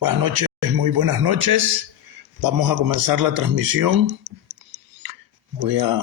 Buenas noches, muy buenas noches. Vamos a comenzar la transmisión. Voy a...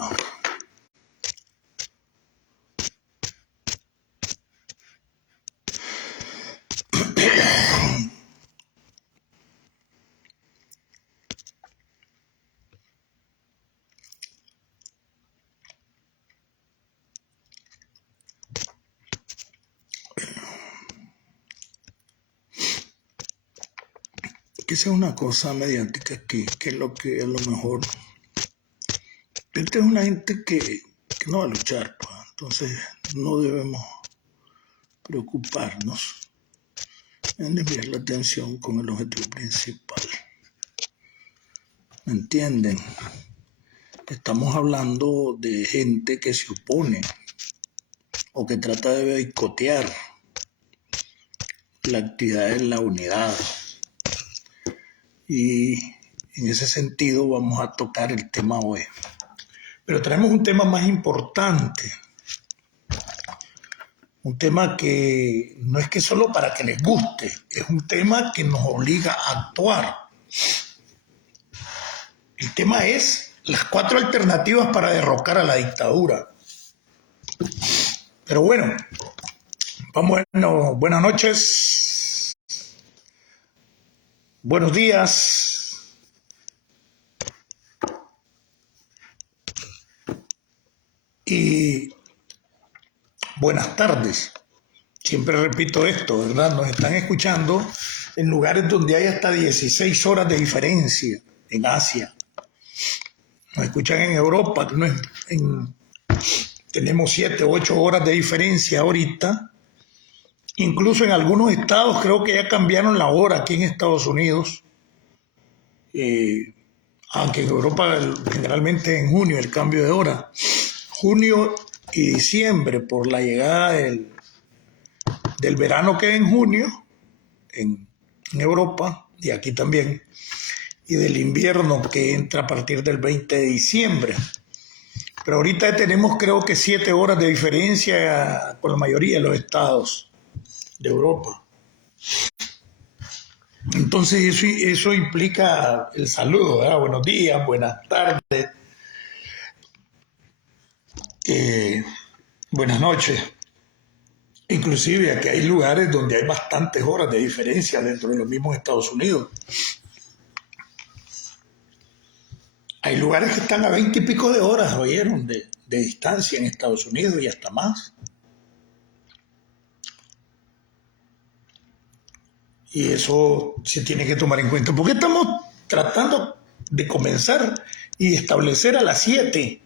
que sea una cosa mediática aquí, que es lo que a lo mejor... Esta es una gente que no va a luchar, pues. Entonces no debemos preocuparnos en desviar la atención con el objetivo principal. ¿Me entienden? Estamos hablando de gente que se opone o que trata de boicotear la actividad de la unidad. Y en ese sentido vamos a tocar el tema hoy. Pero traemos un tema más importante. Un tema que no es que solo para que les guste, es un tema que nos obliga a actuar. El tema es las 4 alternativas para derrocar a la dictadura. Pero bueno, buenas noches, buenos días, y buenas tardes. Siempre repito esto, ¿verdad? Nos están escuchando en lugares donde hay hasta 16 horas de diferencia, en Asia. Nos escuchan en Europa, tenemos 7 o 8 horas de diferencia ahorita. Incluso en algunos estados creo que ya cambiaron la hora aquí en Estados Unidos. Aunque en Europa generalmente en junio el cambio de hora. Junio y diciembre por la llegada del verano que es en junio en Europa y aquí también, y del invierno que entra a partir del 20 de diciembre. Pero ahorita tenemos creo que 7 horas de diferencia con la mayoría de los estados de Europa. Entonces eso implica el saludo, ¿verdad? Buenos días, buenas tardes, buenas noches. Inclusive aquí hay lugares donde hay bastantes horas de diferencia dentro de los mismos Estados Unidos. Hay lugares que están a 20 y pico de horas, ¿oyeron? De distancia en Estados Unidos y hasta más. Y eso se tiene que tomar en cuenta. Porque estamos tratando de comenzar y establecer a las 7.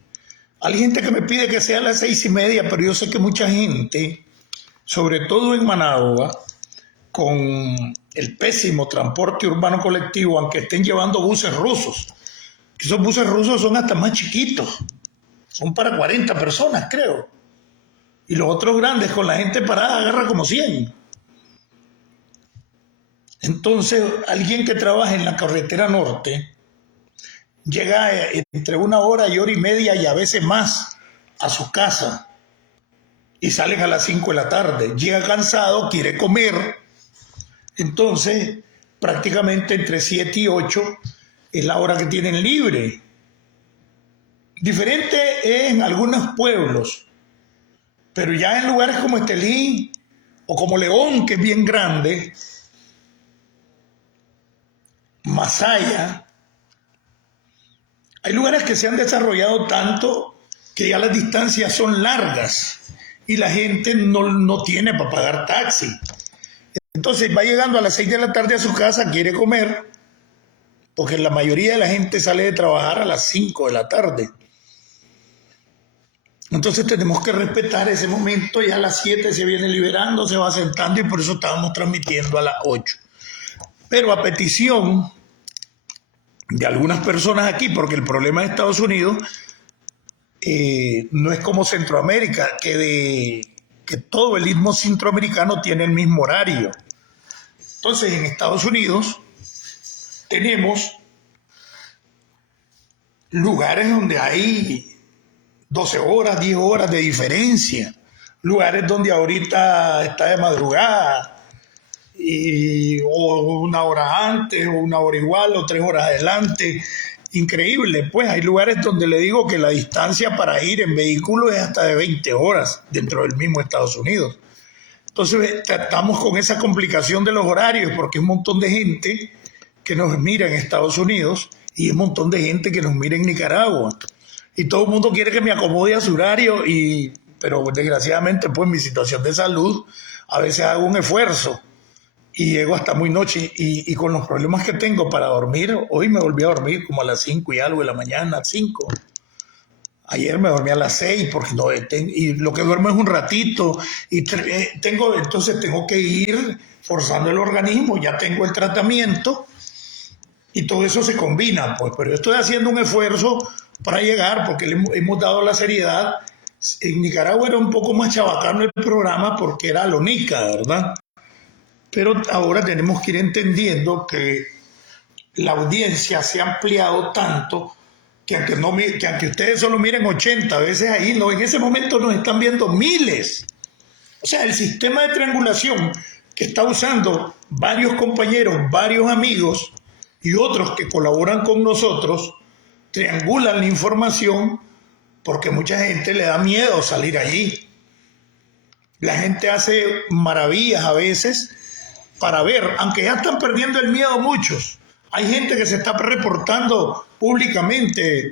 Hay gente que me pide que sea a las 6:30, pero yo sé que mucha gente, sobre todo en Managua, con el pésimo transporte urbano colectivo, aunque estén llevando buses rusos, esos buses rusos son hasta más chiquitos, son para 40 personas, creo. Y los otros grandes, con la gente parada, agarra como 100. Entonces, alguien que trabaja en la carretera norte llega entre 1 hora y 1 hora y media y a veces más a su casa y salen a las 5 de la tarde. Llega cansado, quiere comer. Entonces, prácticamente entre 7 y 8 es la hora que tienen libre. Diferente es en algunos pueblos, pero ya en lugares como Estelí o como León, que es bien grande, Masaya, hay lugares que se han desarrollado tanto que ya las distancias son largas y la gente no tiene para pagar taxi. Entonces va llegando a las 6 de la tarde a su casa, quiere comer, porque la mayoría de la gente sale de trabajar a las 5 de la tarde. Entonces tenemos que respetar ese momento, ya a las 7 se viene liberando, se va sentando y por eso estábamos transmitiendo a las 8. Pero a petición de algunas personas aquí, porque el problema de Estados Unidos no es como Centroamérica, que todo el istmo centroamericano tiene el mismo horario. Entonces en Estados Unidos tenemos lugares donde hay 12 horas, 10 horas de diferencia, lugares donde ahorita está de madrugada y una hora antes, o una hora igual, o 3 horas adelante. Increíble, pues hay lugares donde le digo que la distancia para ir en vehículo es hasta de 20 horas dentro del mismo Estados Unidos. Entonces estamos con esa complicación de los horarios porque hay un montón de gente que nos mira en Estados Unidos y hay un montón de gente que nos mira en Nicaragua. Y todo el mundo quiere que me acomode a su horario, pero desgraciadamente pues mi situación de salud, a veces hago un esfuerzo y llego hasta muy noche y con los problemas que tengo para dormir, hoy me volví a dormir como a las 5 y algo de la mañana, 5. Ayer me dormí a las 6 porque no, y lo que duermo es un ratito y entonces tengo que ir forzando el organismo, ya tengo el tratamiento y todo eso se combina, pues, pero yo estoy haciendo un esfuerzo para llegar porque le hemos dado la seriedad. En Nicaragua era un poco más chabacano el programa porque era Lonica, ¿verdad? Pero ahora tenemos que ir entendiendo que la audiencia se ha ampliado tanto que aunque ustedes solo miren 80, a veces ahí no, en ese momento nos están viendo miles. O sea, el sistema de triangulación que está usando varios compañeros, varios amigos y otros que colaboran con nosotros, triangulan la información porque mucha gente le da miedo salir allí. La gente hace maravillas a veces para ver, aunque ya están perdiendo el miedo muchos. Hay gente que se está reportando públicamente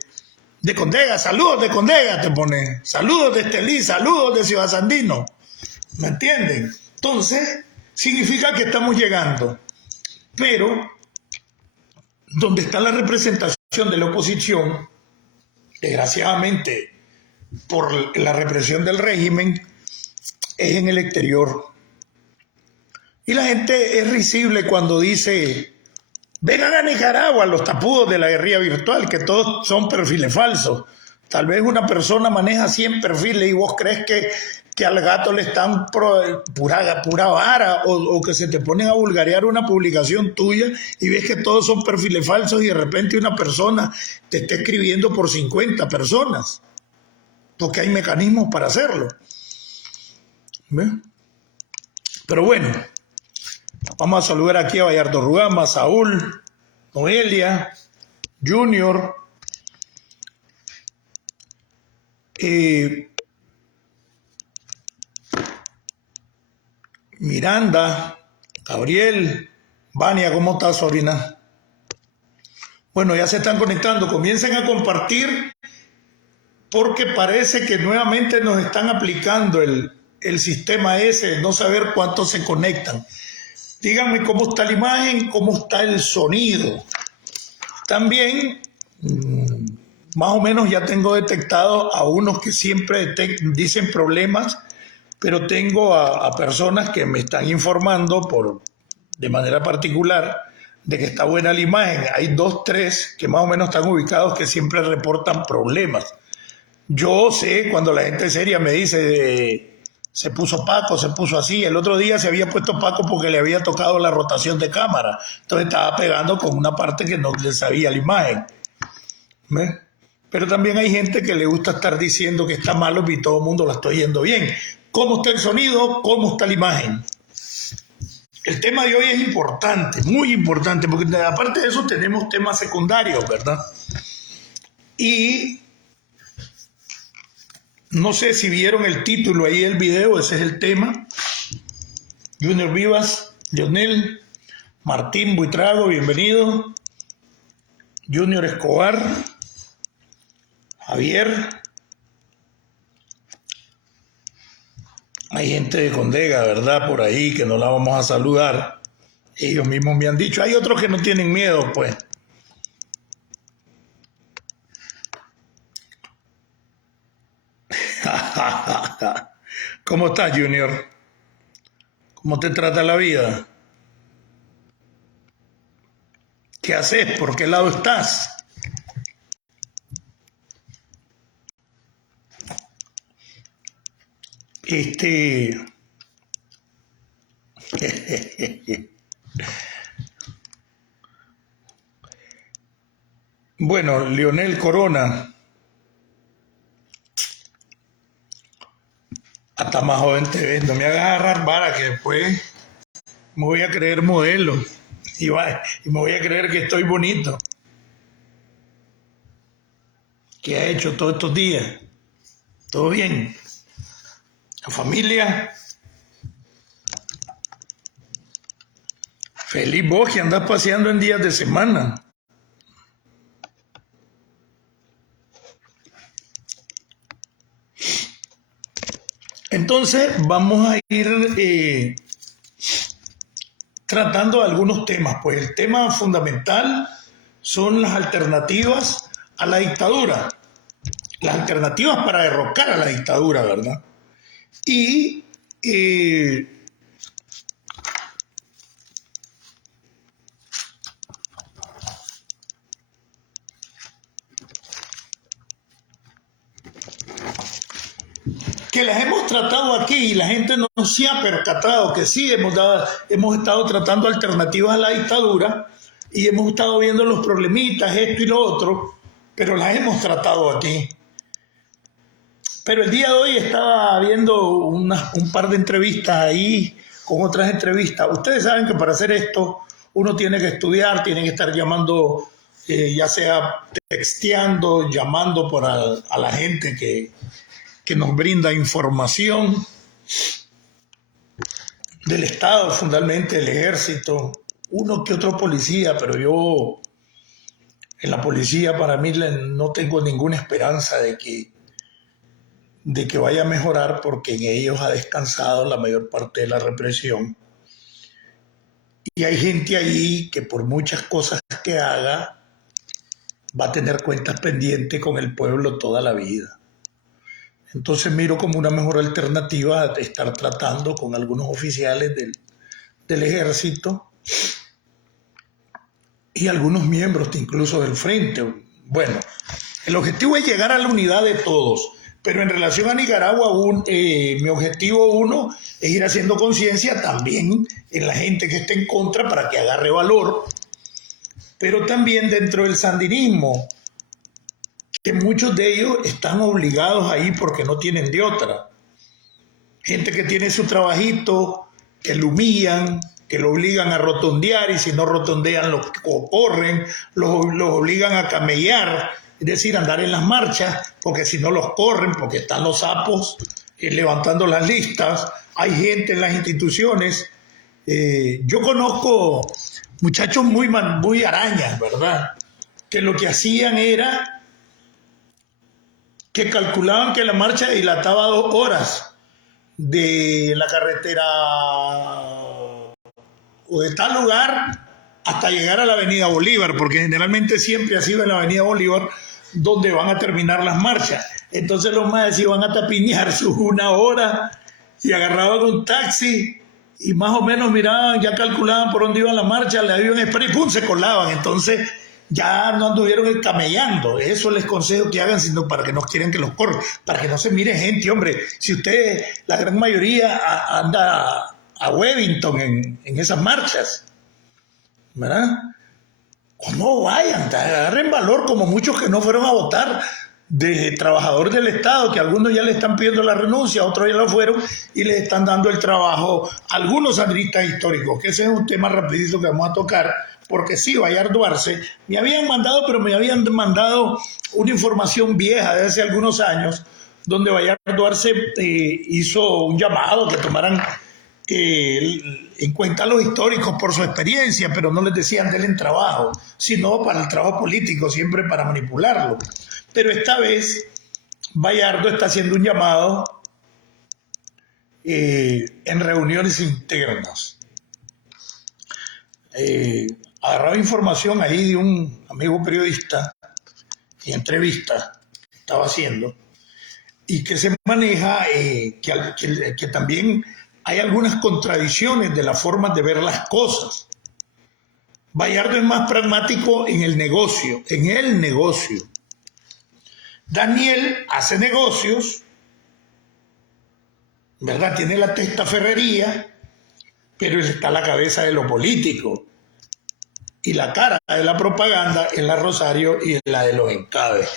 de Condega, saludos de Condega, te pone, saludos de Estelí, saludos de Ciudad Sandino. ¿Me entienden? Entonces, significa que estamos llegando. Pero, donde está la representación de la oposición, desgraciadamente, por la represión del régimen, es en el exterior. Y la gente es risible cuando dice, vengan a Nicaragua, los tapudos de la guerrilla virtual, que todos son perfiles falsos. Tal vez una persona maneja 100 perfiles y vos crees que al gato le están pura vara o que se te ponen a vulgarear una publicación tuya y ves que todos son perfiles falsos y de repente una persona te está escribiendo por 50 personas. Porque hay mecanismos para hacerlo. ¿Ves? Pero bueno, vamos a saludar aquí a Bayardo Rugama, Saúl, Noelia, Junior, Miranda, Gabriel, Vania, ¿cómo estás, sobrina? Bueno, ya se están conectando, comiencen a compartir porque parece que nuevamente nos están aplicando el sistema ese de no saber cuántos se conectan. Díganme cómo está la imagen, cómo está el sonido. También, más o menos ya tengo detectado a unos que siempre dicen problemas, pero tengo a personas que me están informando de manera particular de que está buena la imagen. Hay 2, 3 que más o menos están ubicados que siempre reportan problemas. Yo sé cuando la gente seria me dice, se puso Paco, se puso así. El otro día se había puesto Paco porque le había tocado la rotación de cámara. Entonces estaba pegando con una parte que no le sabía la imagen. ¿Ves? Pero también hay gente que le gusta estar diciendo que está malo y todo el mundo la está oyendo bien. ¿Cómo está el sonido? ¿Cómo está la imagen? El tema de hoy es importante, muy importante, porque aparte de eso tenemos temas secundarios, ¿verdad? Y no sé si vieron el título ahí del video, ese es el tema. Junior Vivas, Lionel, Martín Buitrago, bienvenido. Junior Escobar, Javier. Hay gente de Condega, ¿verdad? Por ahí que no la vamos a saludar. Ellos mismos me han dicho. Hay otros que no tienen miedo, pues. ¿Cómo estás, Junior? ¿Cómo te trata la vida? ¿Qué haces? ¿Por qué lado estás? Bueno, Leonel Corona, hasta más joven te ves, no me hagas agarrar vara que después me voy a creer modelo. y me voy a creer que estoy bonito. ¿Qué ha hecho todos estos días? ¿Todo bien? ¿La familia? Feliz vos que andás paseando en días de semana. Entonces vamos a ir tratando algunos temas. Pues el tema fundamental son las alternativas a la dictadura. Las alternativas para derrocar a la dictadura, ¿verdad? Y que las hemos tratado aquí y la gente no se ha percatado que sí hemos estado tratando alternativas a la dictadura y hemos estado viendo los problemitas, esto y lo otro, pero las hemos tratado aquí. Pero el día de hoy estaba viendo un par de entrevistas ahí con otras entrevistas. Ustedes saben que para hacer esto uno tiene que estudiar, tiene que estar llamando, ya sea texteando, llamando a la gente que nos brinda información del Estado, fundamentalmente del Ejército, uno que otro policía, pero yo en la policía para mí no tengo ninguna esperanza de que vaya a mejorar porque en ellos ha descansado la mayor parte de la represión. Y hay gente ahí que por muchas cosas que haga va a tener cuentas pendientes con el pueblo toda la vida. Entonces miro como una mejor alternativa de estar tratando con algunos oficiales del ejército y algunos miembros incluso del frente. Bueno, el objetivo es llegar a la unidad de todos, pero en relación a Nicaragua, mi objetivo uno es ir haciendo conciencia también en la gente que esté en contra para que agarre valor, pero también dentro del sandinismo, que muchos de ellos están obligados ahí porque no tienen de otra. Gente que tiene su trabajito, que lo humillan, que lo obligan a rotondear y si no rotondean los corren, los obligan a camellar, es decir, andar en las marchas, porque si no los corren, porque están los sapos levantando las listas, hay gente en las instituciones. Yo conozco muchachos muy arañas, ¿verdad? Que lo que hacían era que calculaban que la marcha dilataba 2 horas de la carretera o de tal lugar hasta llegar a la Avenida Bolívar, porque generalmente siempre ha sido en la Avenida Bolívar donde van a terminar las marchas. Entonces los maes iban a tapiñar sus 1 hora y agarraban un taxi y más o menos miraban, ya calculaban por dónde iba la marcha, le daban spray y ¡pum! Se colaban. Entonces ya no anduvieron camellando. Eso les consejo que hagan, sino para que no quieran que los corran, para que no se mire gente, hombre. Si usted, la gran mayoría, anda a Wellington en esas marchas, ¿verdad? O no vayan, agarren valor, como muchos que no fueron a votar, de trabajador del Estado, que algunos ya le están pidiendo la renuncia, otros ya lo fueron y les están dando el trabajo a algunos sandristas históricos, que ese es un tema rapidito que vamos a tocar, porque sí, Bayard Duarce, me habían mandado una información vieja de hace algunos años, donde Bayard Duarce hizo un llamado que tomaran en cuenta a los históricos por su experiencia, pero no les decían denle trabajo, sino para el trabajo político, siempre para manipularlo. Pero esta vez Bayardo está haciendo un llamado en reuniones internas. Agarraba información ahí de un amigo periodista y entrevista que estaba haciendo y que se maneja que también hay algunas contradicciones de las formas de ver las cosas. Bayardo es más pragmático en el negocio, Daniel hace negocios, ¿verdad? Tiene la testaferrería, pero él está a la cabeza de lo político. Y la cara de la propaganda es la Rosario y es la de los encabes.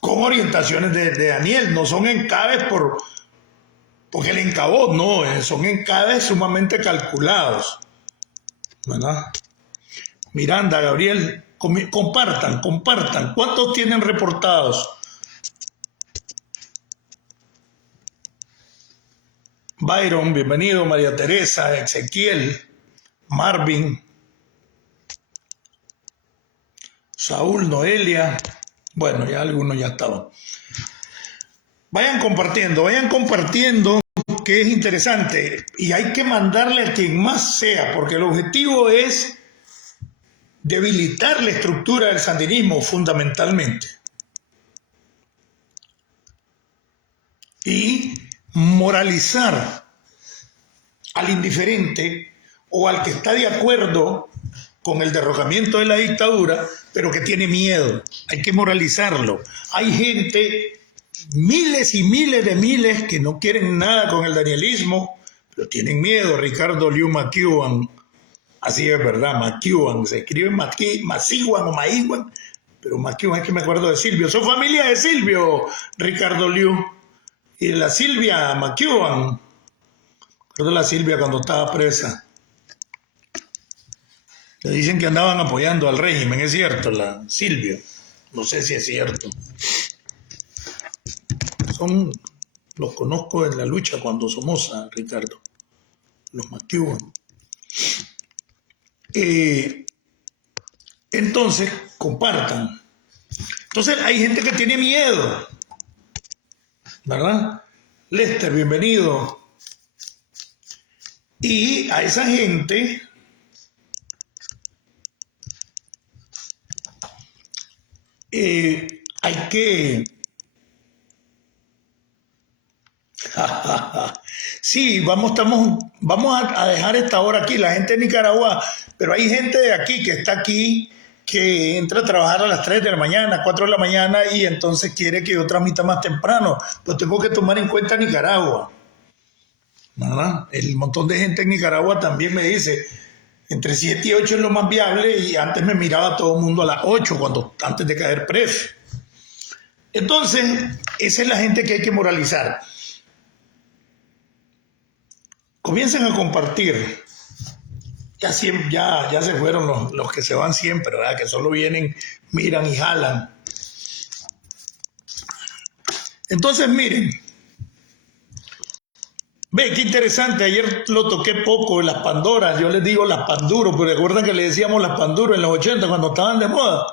Con orientaciones de Daniel, no son encabes porque el encabot no, son encabes sumamente calculados, ¿verdad? Miranda, Gabriel, compartan, compartan. ¿Cuántos tienen reportados? Byron, bienvenido. María Teresa, Ezequiel, Marvin, Saúl, Noelia. Bueno, ya algunos ya estaban. Vayan compartiendo, que es interesante. Y hay que mandarle a quien más sea, porque el objetivo es debilitar la estructura del sandinismo fundamentalmente. Y moralizar al indiferente o al que está de acuerdo con el derrocamiento de la dictadura, pero que tiene miedo. Hay que moralizarlo. Hay gente, miles y miles de miles, que no quieren nada con el danielismo, pero tienen miedo. Ricardo Liu McEwan, así es verdad, McEwan, se escribe Masiwan o Maiwan, pero McEwan es que me acuerdo de Silvio. Soy familia de Silvio, Ricardo Liu. Y la Silvia McEwan, recuerdo la Silvia cuando estaba presa. Le dicen que andaban apoyando al régimen, es cierto, la Silvia. No sé si es cierto. Los conozco en la lucha cuando Somoza, Ricardo. Los McEwan. Entonces, compartan. Entonces, hay gente que tiene miedo, ¿verdad? Lester, bienvenido. Y a esa gente hay que... Sí, vamos a dejar esta hora aquí, la gente de Nicaragua, pero hay gente de aquí que está aquí, que entra a trabajar a las 3 de la mañana, 4 de la mañana, y entonces quiere que yo transmita más temprano. Pues tengo que tomar en cuenta Nicaragua, ¿verdad? El montón de gente en Nicaragua también me dice, entre 7 y 8 es lo más viable, y antes me miraba todo el mundo a las 8, antes de caer preso. Entonces, esa es la gente que hay que moralizar. Comiencen a compartir. Ya se fueron los que se van siempre, ¿verdad? Que solo vienen, miran y jalan. Entonces, miren. Ve, qué interesante. Ayer lo toqué poco, las Pandoras. Yo les digo las Panduros, pero recuerdan que le decíamos las Panduros en los 80 cuando estaban de moda.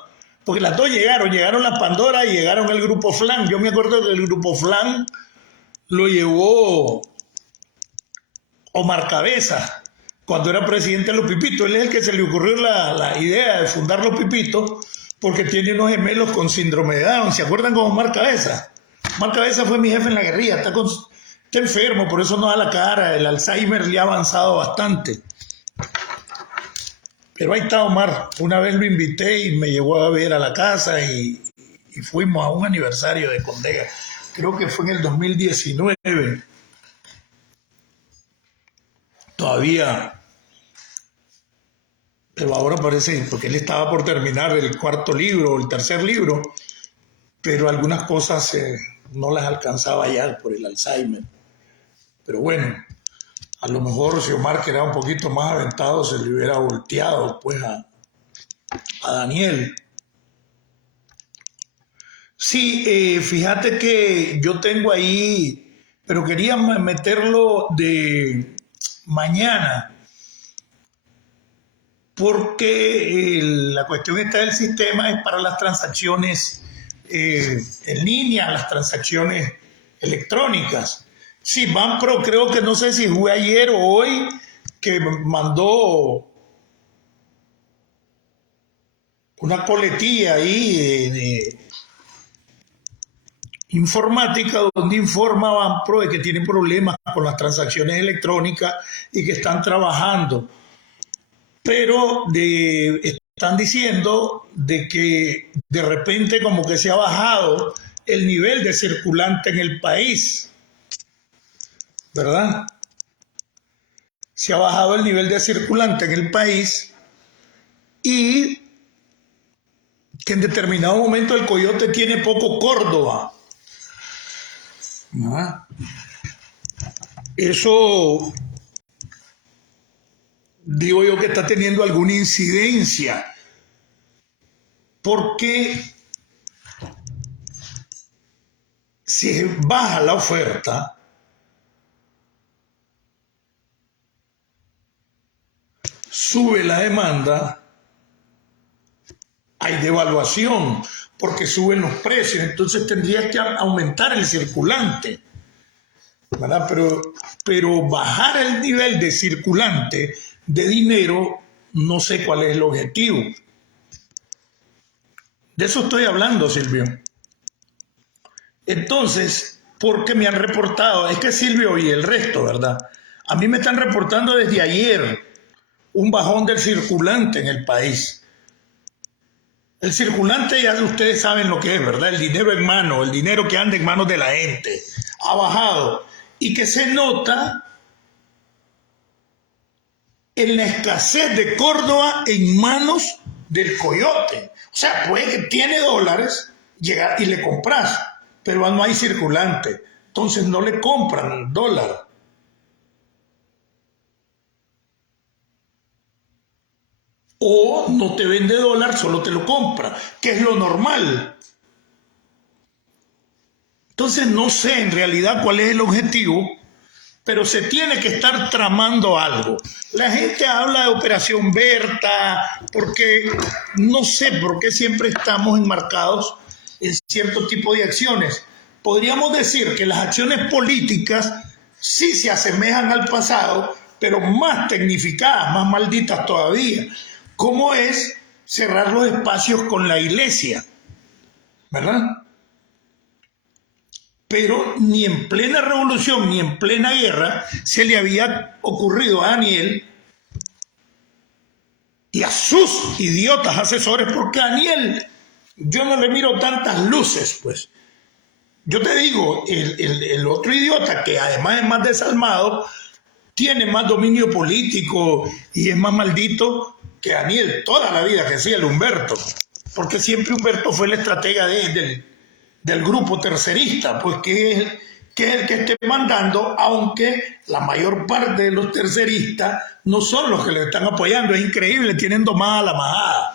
Porque las dos llegaron las Pandoras y llegaron el grupo Flan. Yo me acuerdo que el grupo Flan lo llevó Omar Cabeza, cuando era presidente de los Pipitos. Él es el que se le ocurrió la idea de fundar los Pipitos, porque tiene unos gemelos con síndrome de Down. ¿Se acuerdan con Omar Cabeza? Omar Cabeza fue mi jefe en la guerrilla, está enfermo, por eso no da la cara, el Alzheimer le ha avanzado bastante. Pero ahí está Omar. Una vez lo invité y me llevó a ver a la casa y fuimos a un aniversario de Condega. Creo que fue en el 2019. Todavía, pero ahora parece, porque él estaba por terminar el cuarto libro o el tercer libro, pero algunas cosas no las alcanzaba ya por el Alzheimer. Pero bueno, a lo mejor si Omar que era un poquito más aventado se le hubiera volteado pues a Daniel. Sí, fíjate que yo tengo ahí, pero quería meterlo de mañana, porque la cuestión esta del sistema es para las transacciones en línea, las transacciones electrónicas. Sí, Banpro creo que no sé si fue ayer o hoy que mandó una coletilla ahí de informática donde informa Banpro de que tienen problemas con las transacciones electrónicas y que están trabajando. Pero están diciendo de que de repente como que se ha bajado el nivel de circulante en el país, ¿verdad? Se ha bajado el nivel de circulante en el país y que en determinado momento el coyote tiene poco Córdoba. ¿Ah? eso digo yo que está teniendo alguna incidencia, porque si baja la oferta, sube la demanda, hay devaluación porque suben los precios, entonces tendrías que aumentar el circulante, ¿verdad? Pero bajar el nivel de circulante de dinero, no sé cuál es el objetivo. De eso estoy hablando, Silvio. Entonces, ¿por qué me han reportado? Es que Silvio y el resto, ¿verdad? A mí me están reportando desde ayer un bajón del circulante en el país. El circulante, ya ustedes saben lo que es, ¿verdad? El dinero en mano, el dinero que anda en manos de la gente, ha bajado y que se nota en la escasez de Córdoba en manos del coyote. O sea, puede que tiene dólares, llega y le compras, pero no hay circulante. Entonces no le compran dólar. O no te vende dólar, solo te lo compra, que es lo normal. Entonces no sé en realidad cuál es el objetivo, pero se tiene que estar tramando algo. La gente habla de Operación Berta, porque no sé por qué siempre estamos enmarcados en cierto tipo de acciones. Podríamos decir que las acciones políticas sí se asemejan al pasado, pero más tecnificadas, más malditas todavía, como es cerrar los espacios con la iglesia, ¿verdad? Pero ni en plena revolución ni en plena guerra se le había ocurrido a Daniel y a sus idiotas asesores, porque a Daniel yo no le miro tantas luces, pues. Yo te digo, el otro idiota que además es más desalmado, tiene más dominio político y es más maldito que Daniel, toda la vida que sí, el Humberto, porque siempre Humberto fue el estratega del grupo tercerista, pues que es el que esté mandando, aunque la mayor parte de los terceristas no son los que lo están apoyando. Es increíble, tienen domada la majada.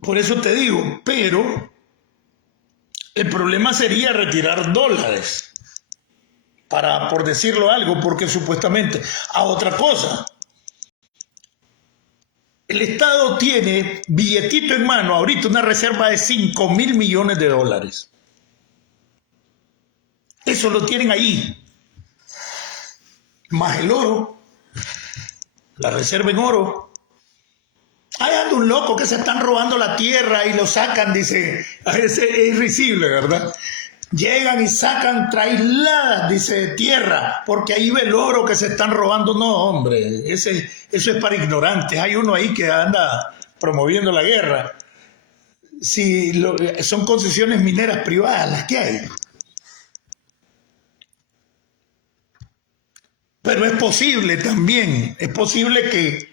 Por eso te digo, pero el problema sería retirar dólares, para, por decirlo algo, porque supuestamente a otra cosa. El Estado tiene billetito en mano, ahorita una reserva de 5.000 millones de dólares. Eso lo tienen ahí. Más el oro, la reserva en oro. Hay anda un loco que se están robando la tierra y lo sacan, dice, es irrisible, ¿verdad? Llegan y sacan trailadas, dice, de tierra, porque ahí ve el oro que se están robando. No, hombre, eso es para ignorantes. Hay uno ahí que anda promoviendo la guerra. Si son concesiones mineras privadas las que hay. Pero es posible también, es posible que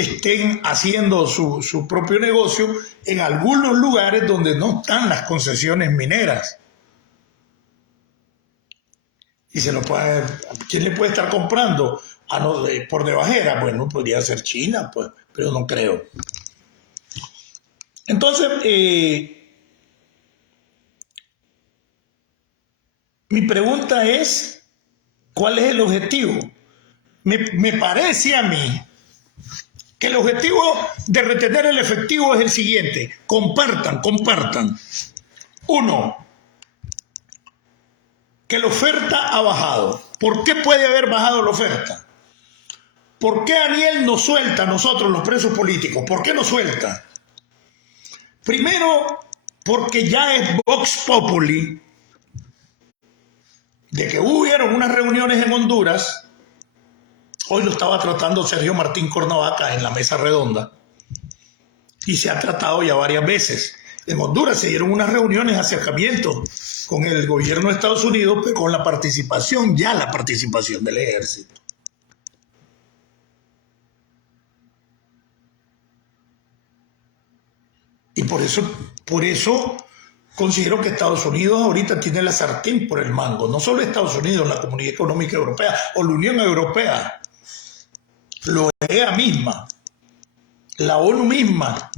estén haciendo su propio negocio en algunos lugares donde no están las concesiones mineras. Y se lo puede, ¿quién le puede estar comprando? Por de bajera, bueno, podría ser China, pues, pero no creo. Entonces, mi pregunta es, ¿cuál es el objetivo? Me parece a mí que el objetivo de retener el efectivo es el siguiente: compartan. Uno, que la oferta ha bajado. ¿Por qué puede haber bajado la oferta? ¿Por qué Daniel nos suelta a nosotros, los presos políticos? ¿Por qué nos suelta? Primero, porque ya es Vox Populi de que hubieron unas reuniones en Honduras. Hoy lo estaba tratando Sergio Martín Cornavaca en la mesa redonda. Y se ha tratado ya varias veces. En Honduras se dieron unas reuniones de acercamiento con el gobierno de Estados Unidos, pero con la participación del ejército. por eso considero que Estados Unidos ahorita tiene la sartén por el mango. No solo Estados Unidos, la Comunidad Económica Europea o la Unión Europea, la OEA misma, la ONU misma.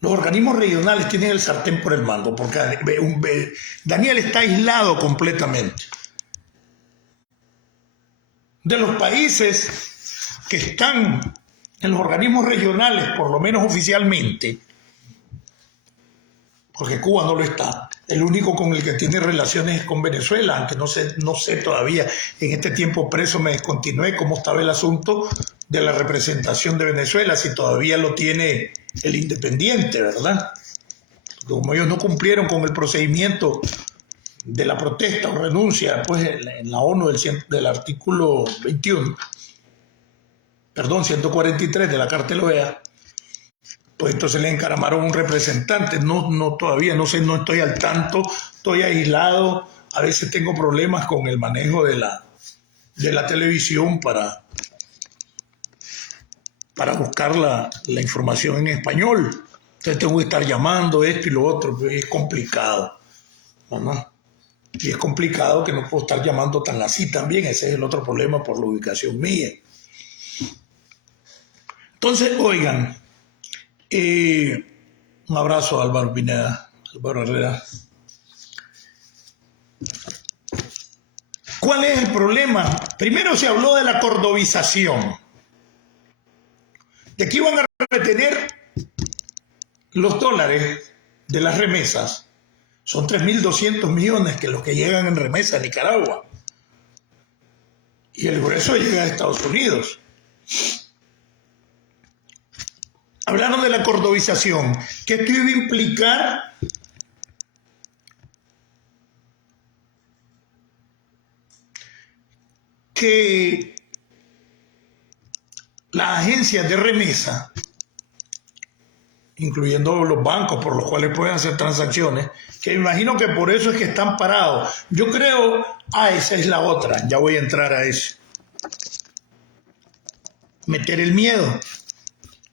Los organismos regionales tienen el sartén por el mango, porque Daniel está aislado completamente. De los países que están en los organismos regionales, por lo menos oficialmente, porque Cuba no lo está, el único con el que tiene relaciones es con Venezuela, aunque no sé todavía, en este tiempo preso me descontinué cómo estaba el asunto de la representación de Venezuela, si todavía lo tiene el Independiente, ¿verdad? Como ellos no cumplieron con el procedimiento de la protesta o renuncia, pues en la ONU del artículo 21, perdón, 143 de la Carta de la OEA, pues entonces le encaramaron un representante. Todavía no sé, no estoy al tanto, estoy aislado, a veces tengo problemas con el manejo de la televisión para buscar la información en español. Entonces tengo que estar llamando esto y lo otro, pues es complicado, ¿no? Y es complicado que no puedo estar llamando tan así también, ese es el otro problema por la ubicación mía. Entonces, oigan, un abrazo a Álvaro Pineda, Álvaro Herrera. ¿Cuál es el problema? Primero se habló de la cordobización, de que iban a retener los dólares de las remesas. Son 3.200 millones que los que llegan en remesa a Nicaragua. Y el grueso llega a Estados Unidos. Hablaron de la cordobización, que esto iba a implicar que las agencias de remesa, incluyendo los bancos por los cuales pueden hacer transacciones, que me imagino que por eso es que están parados. Yo creo, esa es la otra, ya voy a entrar a eso. Meter el miedo.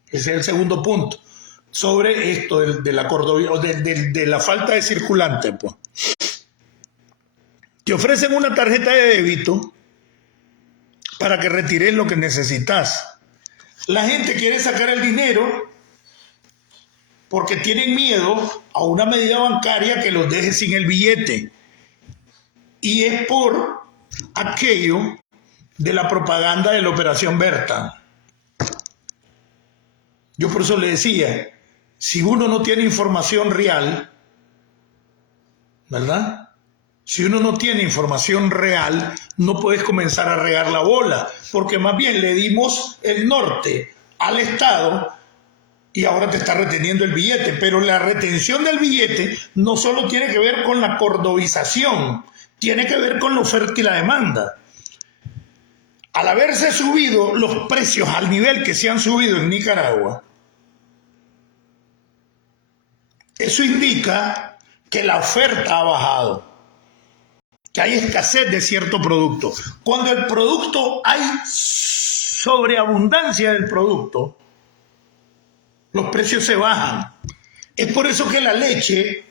Ese es el segundo punto. Sobre esto de la de la falta de circulante, pues. Te ofrecen una tarjeta de débito para que retires lo que necesitas. La gente quiere sacar el dinero porque tienen miedo a una medida bancaria que los deje sin el billete. Y es por aquello de la propaganda de la Operación Berta. Yo por eso le decía, si uno no tiene información real, ¿verdad? Si uno no tiene información real, no puedes comenzar a regar la bola, porque más bien le dimos el norte al Estado y ahora te está reteniendo el billete. Pero la retención del billete no solo tiene que ver con la cordobización, tiene que ver con la oferta y la demanda. Al haberse subido los precios al nivel que se han subido en Nicaragua, eso indica que la oferta ha bajado, que hay escasez de cierto producto. Cuando el producto hay sobreabundancia del producto, los precios se bajan. Es por eso que la leche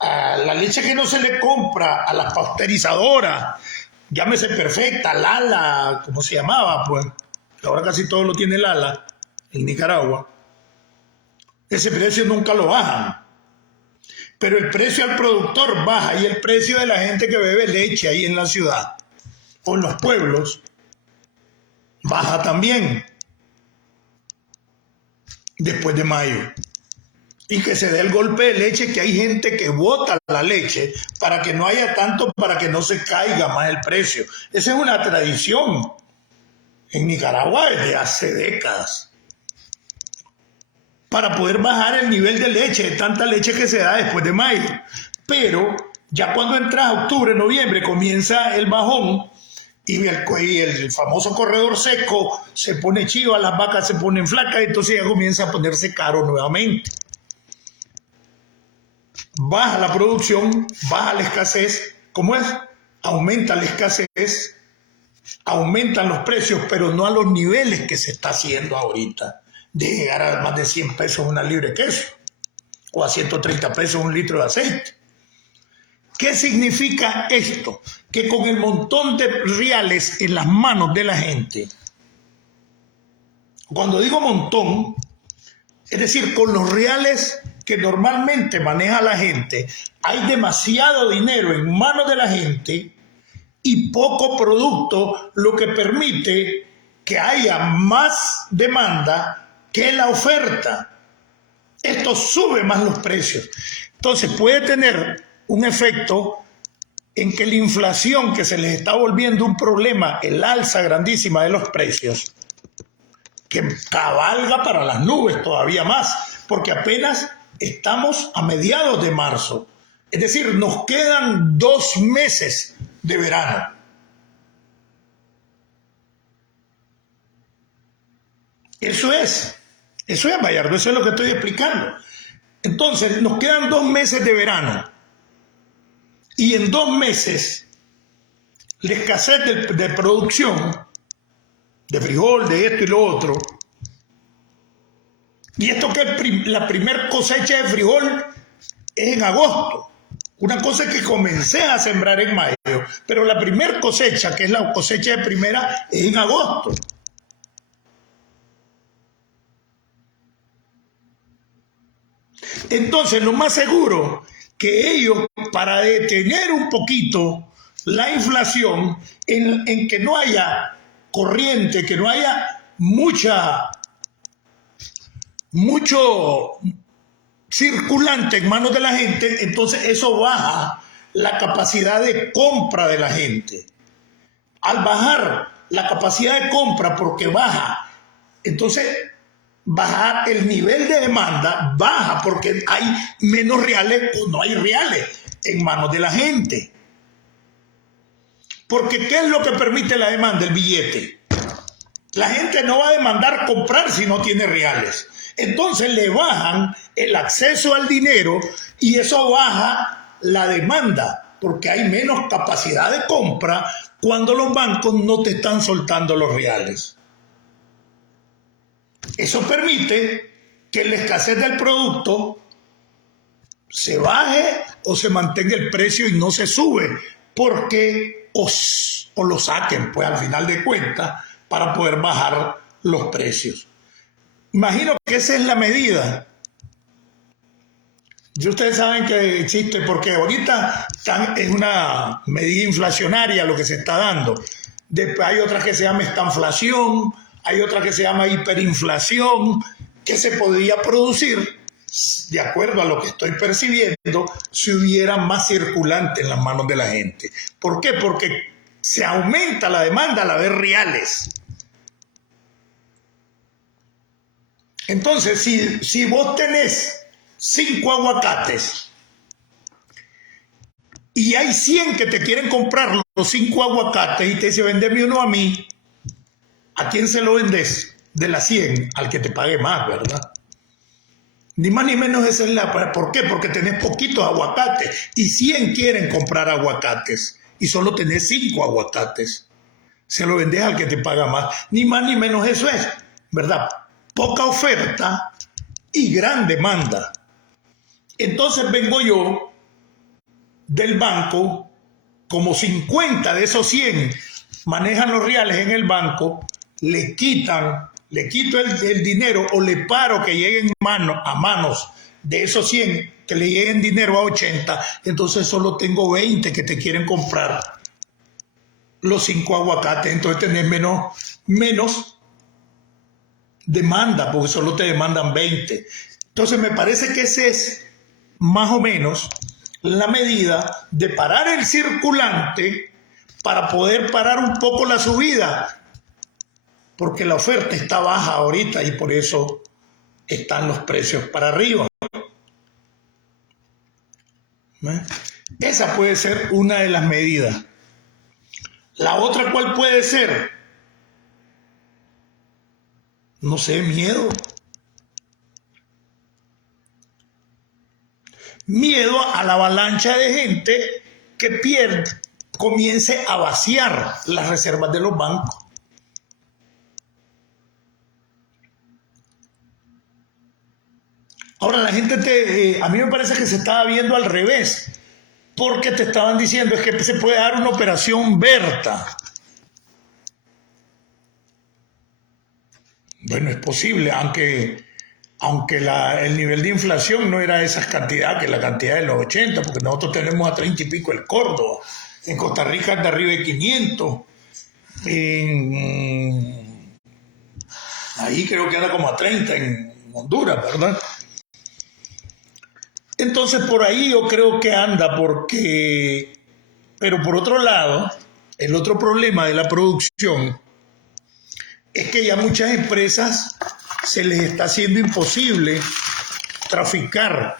que no se le compra a las pasteurizadoras, llámese Perfecta, Lala, como se llamaba, pues, ahora casi todo lo tiene Lala en Nicaragua, ese precio nunca lo bajan. Pero el precio al productor baja y el precio de la gente que bebe leche ahí en la ciudad o en los pueblos baja también después de mayo. Y que se dé el golpe de leche, que hay gente que bota la leche para que no haya tanto, para que no se caiga más el precio. Esa es una tradición en Nicaragua desde hace décadas, para poder bajar el nivel de leche, de tanta leche que se da después de mayo. Pero ya cuando entra octubre, noviembre, comienza el bajón y el famoso corredor seco se pone chiva, las vacas se ponen flacas, entonces ya comienza a ponerse caro nuevamente. Baja la producción, baja la escasez. ¿Cómo es? Aumenta la escasez, aumentan los precios, pero no a los niveles que se está haciendo ahorita. de llegar a más de 100 pesos una libra de queso o a 130 pesos un litro de aceite. ¿Qué significa esto? Que con el montón de reales en las manos de la gente, cuando digo montón, es decir, con los reales que normalmente maneja la gente, hay demasiado dinero en manos de la gente y poco producto, lo que permite que haya más demanda que la oferta. Esto sube más los precios. Entonces puede tener un efecto en que la inflación, que se les está volviendo un problema, el alza grandísima de los precios, que cabalga para las nubes todavía más, porque apenas estamos a mediados de marzo. Es decir, nos quedan 2 meses de verano. Eso es Bayardo, eso es lo que estoy explicando. Entonces, nos quedan 2 meses de verano. Y en 2 meses, la escasez de producción, de frijol, de esto y lo otro, y esto que la primer cosecha de frijol es en agosto. Una cosa que comencé a sembrar en mayo, pero la primer cosecha, que es la cosecha de primera, es en agosto. Entonces, lo más seguro que ellos, para detener un poquito la inflación, en que no haya corriente, que no haya mucho circulante en manos de la gente, entonces eso baja la capacidad de compra de la gente. Al bajar la capacidad de compra, porque baja, entonces bajar el nivel de demanda, baja porque hay menos reales o no hay reales en manos de la gente. Porque ¿qué es lo que permite la demanda? El billete. La gente no va a demandar comprar si no tiene reales. Entonces le bajan el acceso al dinero y eso baja la demanda, porque hay menos capacidad de compra cuando los bancos no te están soltando los reales. Eso permite que la escasez del producto se baje o se mantenga el precio y no se sube, porque o lo saquen, pues al final de cuentas, para poder bajar los precios. Imagino que esa es la medida. Y ustedes saben que existe, porque ahorita es una medida inflacionaria lo que se está dando. Hay otra que se llama estanflación, hay otra que se llama hiperinflación, que se podría producir, de acuerdo a lo que estoy percibiendo, si hubiera más circulante en las manos de la gente. ¿Por qué? Porque se aumenta la demanda al haber reales. Entonces, si vos tenés 5 aguacates y hay 100 que te quieren comprar los 5 aguacates y te dice, vendeme uno a mí, ¿a quién se lo vendes? De las 100, al que te pague más, ¿verdad? Ni más ni menos esa es la... ¿Por qué? Porque tenés poquitos aguacates y 100 quieren comprar aguacates y solo tenés 5 aguacates. Se lo vendes al que te paga más. Ni más ni menos eso es, ¿verdad? Poca oferta y gran demanda. Entonces vengo yo del banco, como 50 de esos 100 manejan los reales en el banco, le quito el dinero o le paro que lleguen a manos de esos 100, que le lleguen dinero a 80, entonces solo tengo 20 que te quieren comprar los 5 aguacates, entonces tenés menos demanda, porque solo te demandan 20. Entonces me parece que ese es más o menos la medida de parar el circulante para poder parar un poco la subida, porque la oferta está baja ahorita y por eso están los precios para arriba. Esa puede ser una de las medidas. La otra, ¿cuál puede ser? No sé, miedo. Miedo a la avalancha de gente que comience a vaciar las reservas de los bancos. Ahora la gente a mí me parece que se estaba viendo al revés, porque te estaban diciendo es que se puede dar una operación Berta. Bueno, es posible, aunque el nivel de inflación no era esas cantidades, que la cantidad de los 80, porque nosotros tenemos a 30 y pico el Córdoba, en Costa Rica anda arriba de 500, ahí creo que anda como a 30 en Honduras, ¿verdad? Entonces por ahí yo creo que anda, pero por otro lado, el otro problema de la producción es que ya muchas empresas se les está haciendo imposible traficar.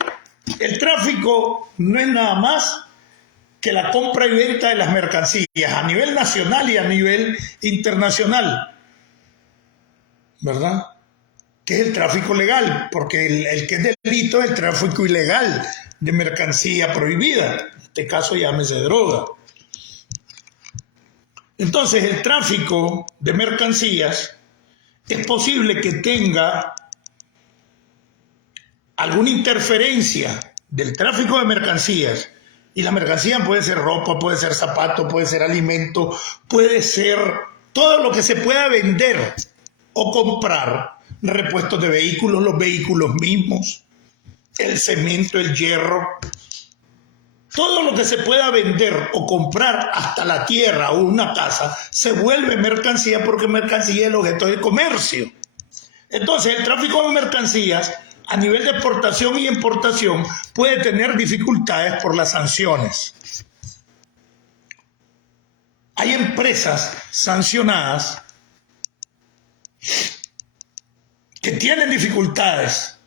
El tráfico no es nada más que la compra y venta de las mercancías a nivel nacional y a nivel internacional, ¿verdad? Que es el tráfico legal, porque el que es delito es el tráfico ilegal de mercancía prohibida, en este caso llámese droga. Entonces el tráfico de mercancías es posible que tenga alguna interferencia del tráfico de mercancías, y la mercancía puede ser ropa, puede ser zapato, puede ser alimento, puede ser todo lo que se pueda vender o comprar, repuestos de vehículos, los vehículos mismos, el cemento, el hierro, todo lo que se pueda vender o comprar, hasta la tierra o una casa, se vuelve mercancía, porque mercancía es el objeto de comercio. Entonces el tráfico de mercancías a nivel de exportación y importación puede tener dificultades por las sanciones. Hay empresas sancionadas que tienen dificultades.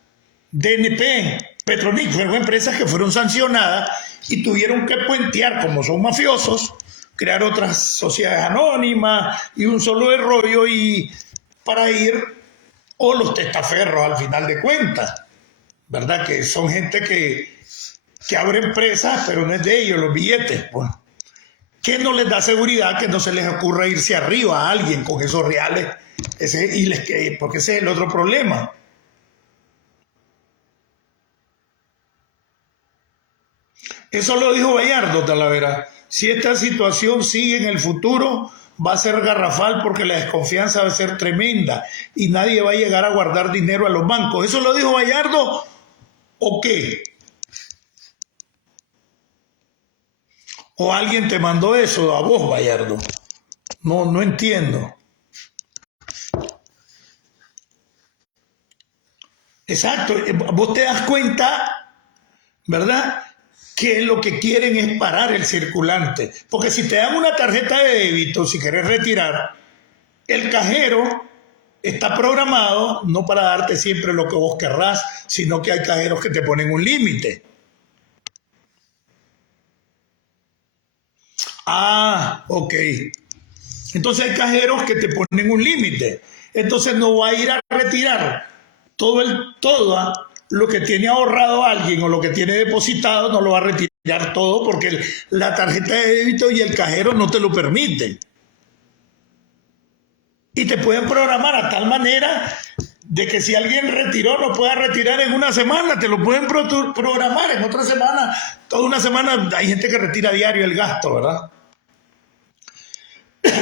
DNP, Petronic, fueron empresas que fueron sancionadas y tuvieron que puentear, como son mafiosos, crear otras sociedades anónimas y un solo rollo, y para ir, o los testaferros al final de cuentas, ¿verdad? Que son gente que abre empresas, pero no es de ellos los billetes, pues. Que no les da seguridad, que no se les ocurra irse arriba a alguien con esos reales, porque ese es el otro problema. Eso lo dijo Bayardo Talavera. Si esta situación sigue en el futuro, va a ser garrafal, porque la desconfianza va a ser tremenda y nadie va a llegar a guardar dinero a los bancos. ¿Eso lo dijo Bayardo o qué? ¿O alguien te mandó eso a vos, Bayardo? No entiendo. Exacto, vos te das cuenta, ¿verdad?, que lo que quieren es parar el circulante. Porque si te dan una tarjeta de débito, si querés retirar, el cajero está programado no para darte siempre lo que vos querrás, sino que hay cajeros que te ponen un límite. Ah, ok. Entonces hay cajeros que te ponen un límite. Entonces no va a ir a retirar todo lo que tiene ahorrado alguien o lo que tiene depositado, no lo va a retirar todo, porque la tarjeta de débito y el cajero no te lo permiten. Y te pueden programar a tal manera de que si alguien retiró, no pueda retirar en una semana, te lo pueden programar en otra semana, toda una semana. Hay gente que retira diario el gasto, ¿verdad?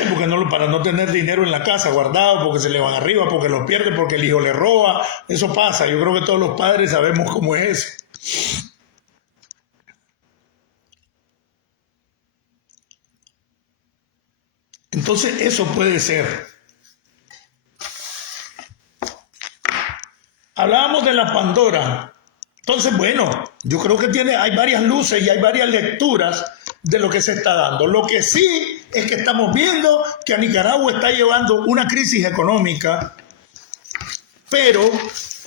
Porque para no tener dinero en la casa guardado, porque se le van arriba, porque lo pierde, porque el hijo le roba. Eso pasa. Yo creo que todos los padres sabemos cómo es eso. Entonces eso puede ser. Hablábamos de la Pandora. Entonces, bueno, yo creo que hay varias luces y hay varias lecturas de lo que se está dando. Lo que sí es que estamos viendo que a Nicaragua está llevando una crisis económica, pero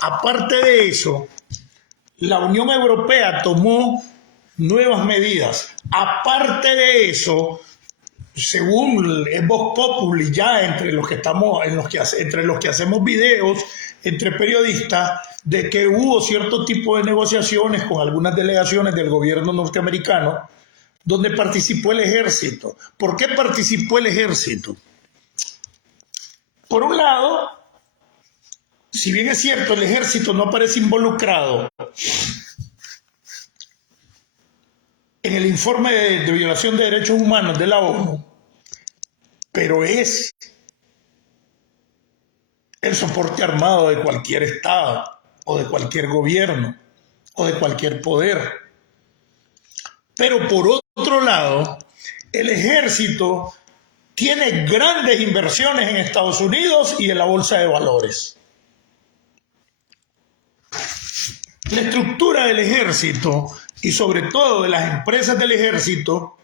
aparte de eso, la Unión Europea tomó nuevas medidas. Aparte de eso, según Vox Populi, ya entre los que hacemos videos, entre periodistas, de que hubo cierto tipo de negociaciones con algunas delegaciones del gobierno norteamericano, donde participó el ejército. ¿Por qué participó el ejército? Por un lado, si bien es cierto, el ejército no aparece involucrado en el informe de violación de derechos humanos de la ONU, pero es el soporte armado de cualquier Estado o de cualquier gobierno o de cualquier poder. Pero por otro lado, el ejército tiene grandes inversiones en Estados Unidos y en la bolsa de valores. La estructura del ejército y sobre todo de las empresas del ejército,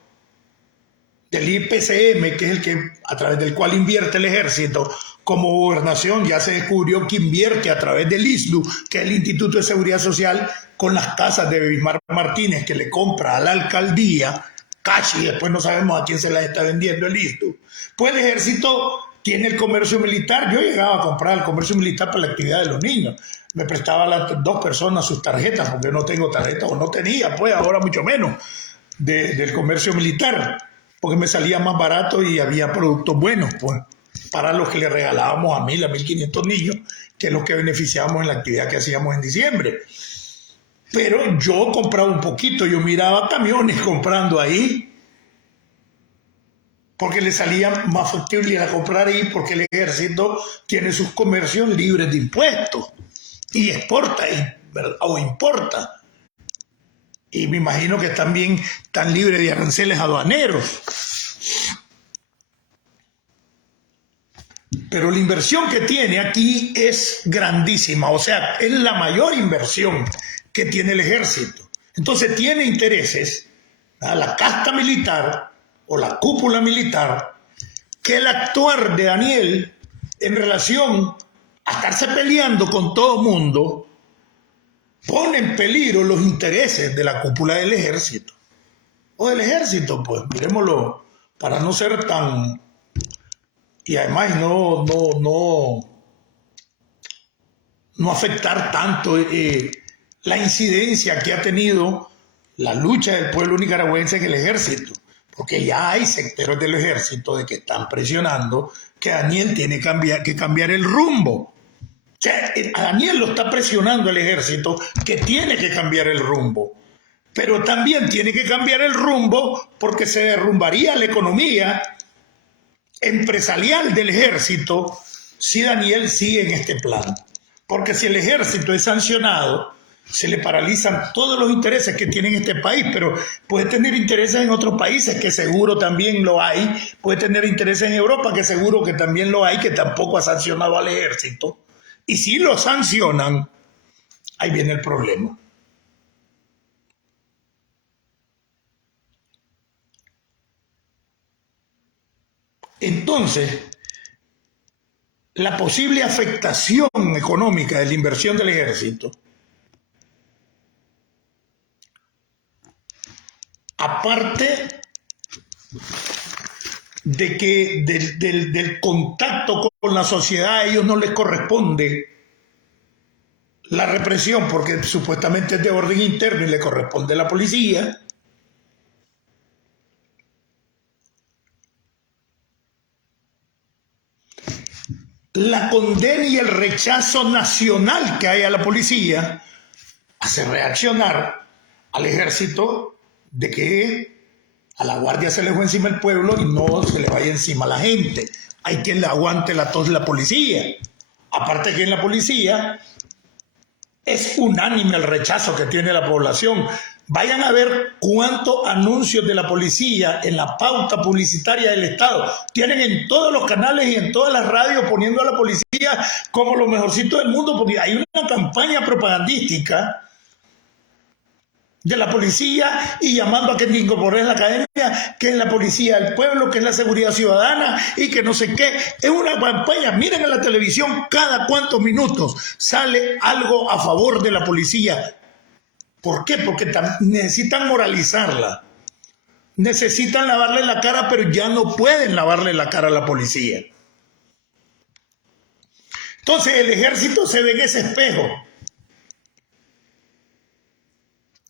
del IPCM, que es el que a través del cual invierte el ejército, como gobernación ya se descubrió que invierte a través del ISDU, que es el Instituto de Seguridad Social, con las casas de Bismarck Martínez, que le compra a la alcaldía cash y después no sabemos a quién se las está vendiendo el ISDU. Pues el ejército tiene el comercio militar. Yo llegaba a comprar el comercio militar para la actividad de los niños. Me prestaban las dos personas sus tarjetas, porque yo no tengo tarjeta, o no tenía, pues ahora mucho menos, del comercio militar, porque me salía más barato y había productos buenos, pues, para los que le regalábamos a 1.000, a 1.500 niños, que es los que beneficiábamos en la actividad que hacíamos en diciembre. Pero yo compraba un poquito, yo miraba camiones comprando ahí, porque le salía más factible ir a comprar ahí, porque el ejército tiene sus comercios libres de impuestos y exporta o importa. Y me imagino que también están libres de aranceles aduaneros. Pero la inversión que tiene aquí es grandísima, o sea, es la mayor inversión que tiene el ejército. Entonces tiene intereses a la casta militar o la cúpula militar, que el actuar de Daniel en relación a estarse peleando con todo el mundo pone en peligro los intereses de la cúpula del ejército. O del ejército, pues, miremoslo, para no ser tan... Y además no afectar tanto la incidencia que ha tenido la lucha del pueblo nicaragüense en el ejército, porque ya hay sectores del ejército de que están presionando que Daniel tiene que cambiar el rumbo. O sea, a Daniel lo está presionando el ejército que tiene que cambiar el rumbo, pero también tiene que cambiar el rumbo porque se derrumbaría la economía empresarial del ejército si Daniel sigue en este plan. Porque si el ejército es sancionado, se le paralizan todos los intereses que tiene este país, pero puede tener intereses en otros países, que seguro también lo hay, puede tener intereses en Europa, que seguro que también lo hay, que tampoco ha sancionado al ejército. Y si lo sancionan, ahí viene el problema. Entonces, la posible afectación económica de la inversión del ejército, aparte de que del contacto con la sociedad a ellos no les corresponde la represión, porque supuestamente es de orden interno y le corresponde a la policía. La condena y el rechazo nacional que hay a la policía hace reaccionar al ejército de que a la guardia se le fue encima el pueblo y no se le vaya encima a la gente. Hay quien le aguante la tos de la policía. Aparte que en la policía es unánime el rechazo que tiene la población. Vayan a ver cuántos anuncios de la policía en la pauta publicitaria del Estado tienen en todos los canales y en todas las radios poniendo a la policía como lo mejorcito del mundo, porque hay una campaña propagandística de la policía y llamando a que te incorpores en la academia, que es la policía del pueblo, que es la seguridad ciudadana y que no sé qué. Es una campaña. Miren en la televisión cada cuantos minutos sale algo a favor de la policía. ¿Por qué? Porque necesitan moralizarla. Necesitan lavarle la cara, pero ya no pueden lavarle la cara a la policía. Entonces el ejército se ve en ese espejo.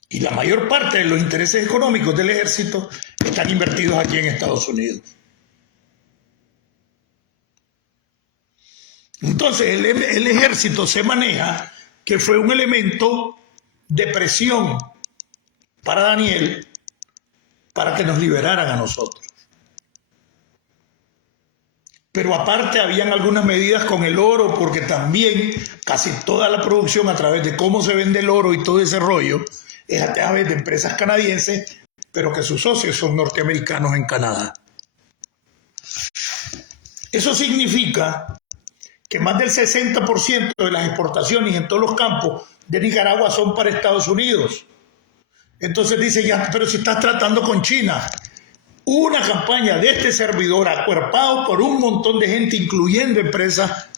Y la mayor parte de los intereses económicos del ejército están invertidos aquí en Estados Unidos. Entonces el ejército se maneja que fue un elemento de presión para Daniel para que nos liberaran a nosotros. Pero aparte habían algunas medidas con el oro, porque también casi toda la producción a través de cómo se vende el oro y todo ese rollo es a través de empresas canadienses, pero que sus socios son norteamericanos en Canadá. Eso significa que más del 60% de las exportaciones en todos los campos de Nicaragua son para Estados Unidos. Entonces dice, ya, pero si estás tratando con China. Hubo una campaña de este servidor acuerpado por un montón de gente, incluyendo empresas,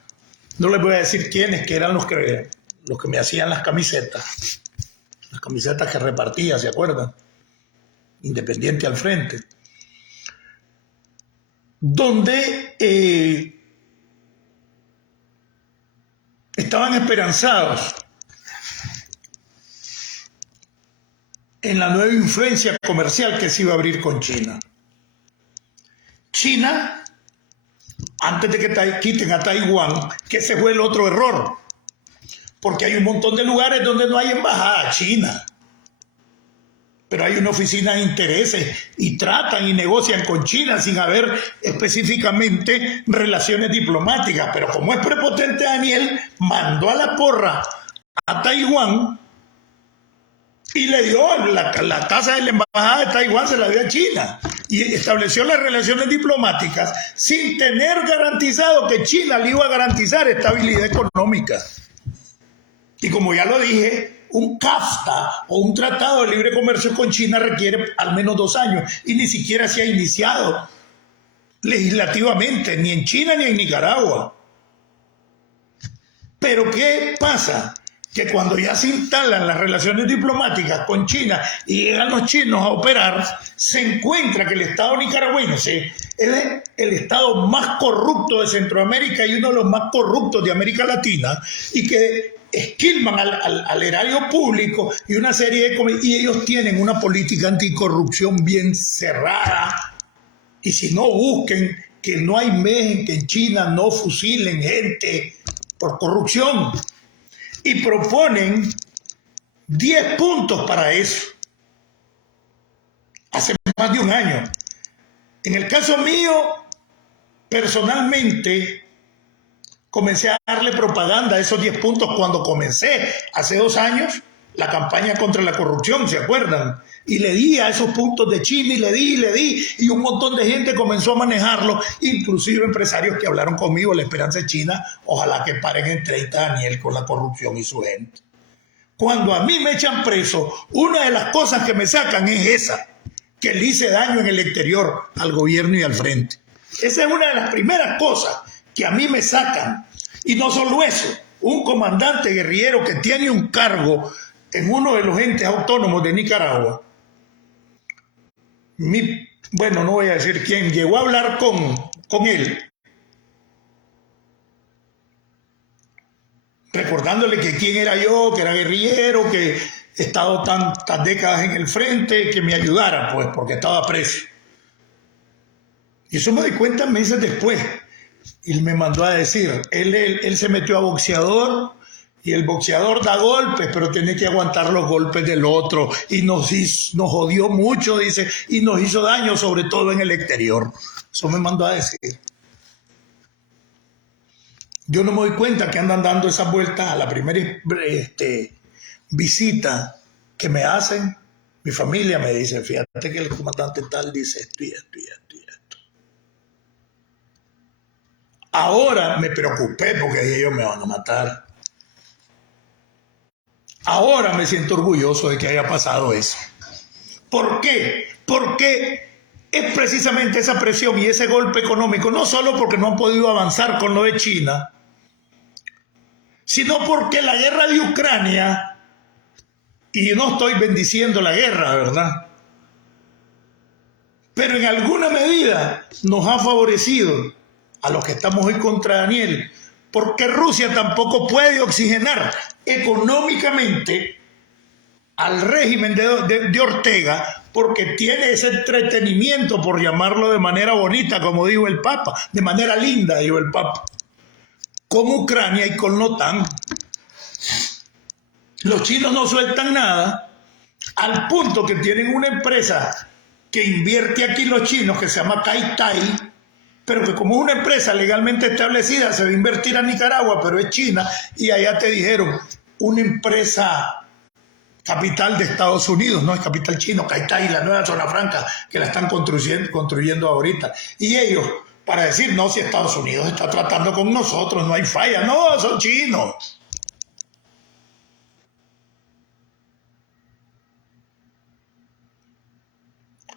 no les voy a decir quiénes, que eran los que me hacían las camisetas que repartía, ¿se acuerdan? Independiente al frente. Donde estaban esperanzados en la nueva influencia comercial que se iba a abrir con China. China, antes de que quiten a Taiwán, que ese fue el otro error, porque hay un montón de lugares donde no hay embajada china, pero hay una oficina de intereses y tratan y negocian con China sin haber específicamente relaciones diplomáticas. Pero como es prepotente Daniel, mandó a la porra a Taiwán y le dio la tasa de la embajada de Taiwán, se la dio a China, y estableció las relaciones diplomáticas sin tener garantizado que China le iba a garantizar estabilidad económica. Y como ya lo dije, un CAFTA o un tratado de libre comercio con China requiere al menos 2 años y ni siquiera se ha iniciado legislativamente, ni en China ni en Nicaragua. Pero ¿qué pasa? Que cuando ya se instalan las relaciones diplomáticas con China y llegan los chinos a operar, se encuentra que el Estado nicaragüense es el Estado más corrupto de Centroamérica y uno de los más corruptos de América Latina, y que esquilman al erario público y una serie de... Y ellos tienen una política anticorrupción bien cerrada. Y si no, busquen que no hay mes en que en China no fusilen gente por corrupción. Y proponen 10 puntos para eso. Hace más de un año. En el caso mío, personalmente, comencé a darle propaganda a esos 10 puntos cuando comencé, hace 2 años, la campaña contra la corrupción, ¿se acuerdan? Y le di a esos puntos de China y le di, y un montón de gente comenzó a manejarlo, inclusive empresarios que hablaron conmigo, la esperanza de China, ojalá que paren en 30 Daniel con la corrupción y su gente. Cuando a mí me echan preso, una de las cosas que me sacan es esa, que le hice daño en el exterior al gobierno y al frente. Esa es una de las primeras cosas que a mí me sacan. Y no solo eso, un comandante guerrillero que tiene un cargo en uno de los entes autónomos de Nicaragua, bueno, no voy a decir quién, llegó a hablar con él, recordándole que quién era yo, que era guerrillero, que he estado tantas décadas en el frente, que me ayudara, pues, porque estaba preso. Y eso me di cuenta meses después. Y me mandó a decir, él se metió a boxeador, y el boxeador da golpes, pero tiene que aguantar los golpes del otro. Y nos jodió mucho, dice, y nos hizo daño, sobre todo en el exterior. Eso me mandó a decir. Yo no me doy cuenta que andan dando esas vueltas a la primera visita que me hacen. Mi familia me dice, fíjate que el comandante tal dice esto y esto y esto y esto. Ahora me preocupé porque ellos me van a matar. Ahora me siento orgulloso de que haya pasado eso. ¿Por qué? Porque es precisamente esa presión y ese golpe económico, no solo porque no han podido avanzar con lo de China, sino porque la guerra de Ucrania, y no estoy bendiciendo la guerra, ¿verdad? Pero en alguna medida nos ha favorecido a los que estamos hoy contra Daniel, porque Rusia tampoco puede oxigenar económicamente al régimen de Ortega, porque tiene ese entretenimiento, por llamarlo de manera bonita, como dijo el Papa, de manera linda, dijo el Papa. con Ucrania y con la OTAN. Los chinos no sueltan nada, al punto que tienen una empresa que invierte aquí los chinos, que se llama Kaitai, pero que como es una empresa legalmente establecida, se va a invertir a Nicaragua, pero es China, y allá te dijeron, una empresa capital de Estados Unidos, no es capital chino, Kaitai, la nueva zona franca, que la están construyendo ahorita. Y ellos, para decir, no, si Estados Unidos está tratando con nosotros, no hay falla, no, son chinos.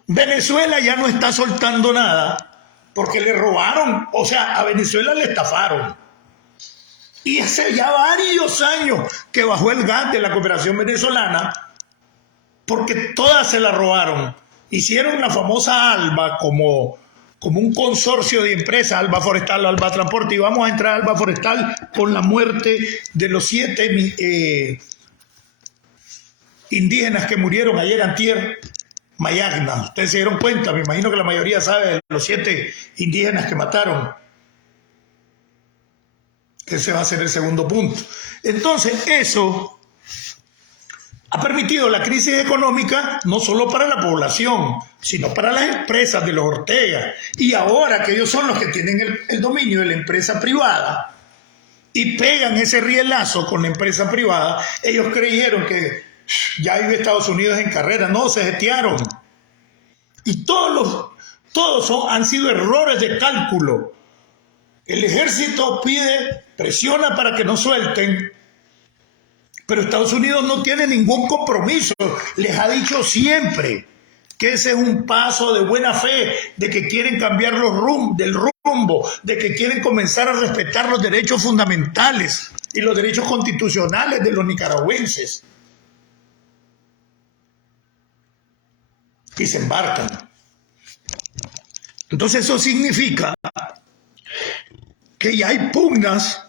Venezuela ya no está soltando nada porque le robaron, o sea, a Venezuela le estafaron. Y hace ya varios años que bajó el gas de la cooperación venezolana porque todas se la robaron. Hicieron la famosa ALBA como un consorcio de empresas, ALBA Forestal, ALBA Transporte, y vamos a entrar a ALBA Forestal con la muerte de los 7 indígenas que murieron ayer antier. Mayagna, ustedes se dieron cuenta, me imagino que la mayoría sabe de los 7 indígenas que mataron. Ese va a ser el segundo punto. Entonces, eso ha permitido la crisis económica no solo para la población, sino para las empresas de los Ortega. Y ahora que ellos son los que tienen el dominio de la empresa privada y pegan ese rielazo con la empresa privada, ellos creyeron que ya vive Estados Unidos en carrera. No, se jetearon. Y han sido errores de cálculo. El ejército presiona para que no suelten, pero Estados Unidos no tiene ningún compromiso. Les ha dicho siempre que ese es un paso de buena fe, de que quieren cambiar del rumbo, de que quieren comenzar a respetar los derechos fundamentales y los derechos constitucionales de los nicaragüenses. Y se embarcan. Entonces eso significa que ya hay pugnas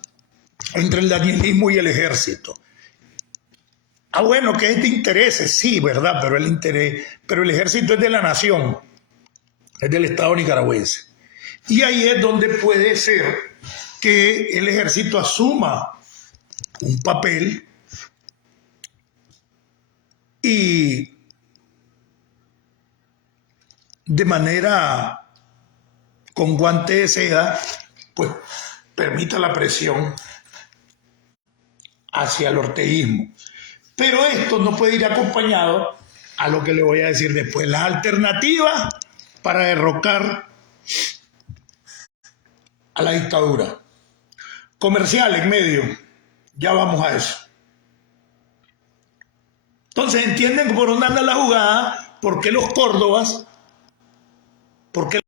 entre el danielismo y el ejército. Ah, bueno, que es de intereses, sí, verdad, pero el ejército es de la nación, es del Estado nicaragüense. Y ahí es donde puede ser que el ejército asuma un papel y de manera con guante de seda, pues permita la presión hacia el orteguismo. Pero esto no puede ir acompañado a lo que le voy a decir después. Las alternativas para derrocar a la dictadura. Comercial en medio. Ya vamos a eso. Entonces entienden por dónde anda la jugada, por qué los Córdobas, por qué